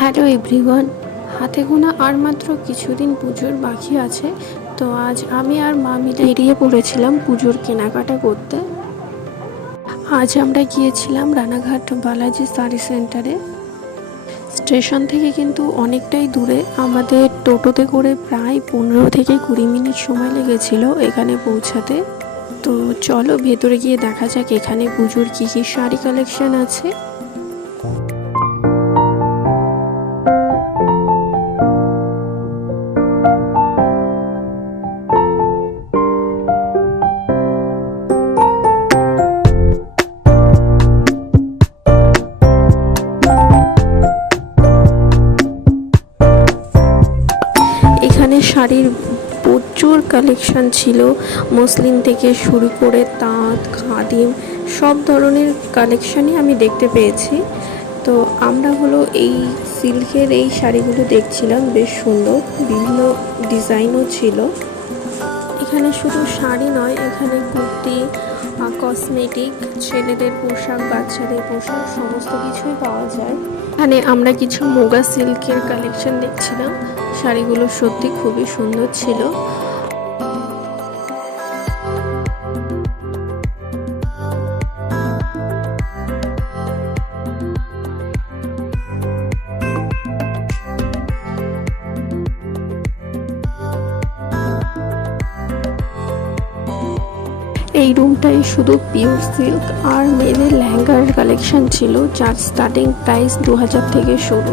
Hello everyone, হাতে গোনা আর মাত্র কিছুদিন পুজোর বাকি আছে, তো আজ আমি আর মা মিলে বেরিয়ে পড়েছিলাম পুজোর কেনাকাটা করতে। আজ আমরা গিয়েছিলাম রানাঘাট বালাজি শাড়ি সেন্টারে। স্টেশন থেকে কিন্তু অনেকটাই দূরে, আমাদের টোটোতে করে প্রায় পনেরো থেকে কুড়ি মিনিট সময় লেগেছিল এখানে পৌঁছাতে। তো চলো ভেতরে গিয়ে দেখা যাক এখানে পুজোর কী কী শাড়ি কালেকশন আছে। শাড়ির প্রচুর কালেকশান ছিল। মসলিন থেকে শুরু করে তাঁত, খাদিম সব ধরনের কালেকশানই আমি দেখতে পেয়েছি। তো আমরা হলো এই সিল্কের এই শাড়িগুলো দেখছিলাম, বেশ সুন্দর। বিভিন্ন ডিজাইনও ছিল। এখানে শুধু শাড়ি নয়, এখানে কুর্তি কসমেটিক ছেলেদের পোশাক, বাচ্চাদের পোশাক, সমস্ত কিছুই পাওয়া যায়। এখানে আমরা কিছু মোগা সিল্কের কালেকশন দেখছিলাম। শাড়িগুলো সত্যি খুবই সুন্দর ছিল। এই রুমটাই শুধু পিওর সিল্ক আর মেয়েদের লেহেঙ্গার কালেকশন ছিল, যার স্টার্টিং প্রাইস দু হাজার থেকে শুরু।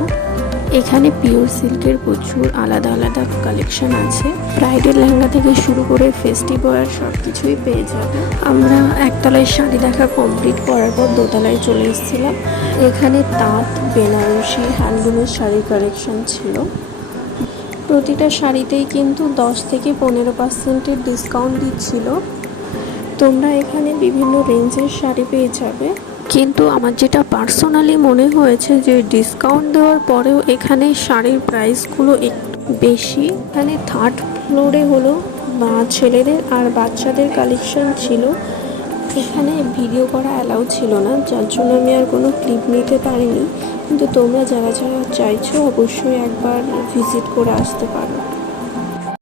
এখানে পিওর সিল্কের প্রচুর আলাদা আলাদা কালেকশন আছে। ব্রাইডাল লেহেঙ্গা থেকে শুরু করে ফেস্টিভ্যাল সব কিছুই পেয়ে যাবে। আমরা একতলায় শাড়ি দেখা কমপ্লিট করার পর দোতলায় চলে এসেছিলাম। এখানে তাঁত, বেনারসি হ্যান্ডলুমের শাড়ির কালেকশন ছিল। প্রতিটা শাড়িতেই কিন্তু দশ থেকে পনেরো পার্সেন্টের ডিসকাউন্ট দিচ্ছিল। তোমরা এখানে বিভিন্ন রেঞ্জের শাড়ি পেয়ে যাবে। কিন্তু আমার যেটা পার্সোনালি মনে হয়েছে যে ডিসকাউন্ট দেওয়ার পরেও এখানে শাড়ির প্রাইসগুলো একটু বেশি। এখানে থার্ড ফ্লোরে হলো মা ছেলেদের আর বাচ্চাদের কালেকশন ছিল। এখানে ভিডিও করা অ্যালাউ ছিল না যার জন্য আমি আর কোনো ক্লিপ নিতে পারিনি। কিন্তু তোমরা যারা যারা চাইছো অবশ্যই একবার ভিজিট করে আসতে পারো।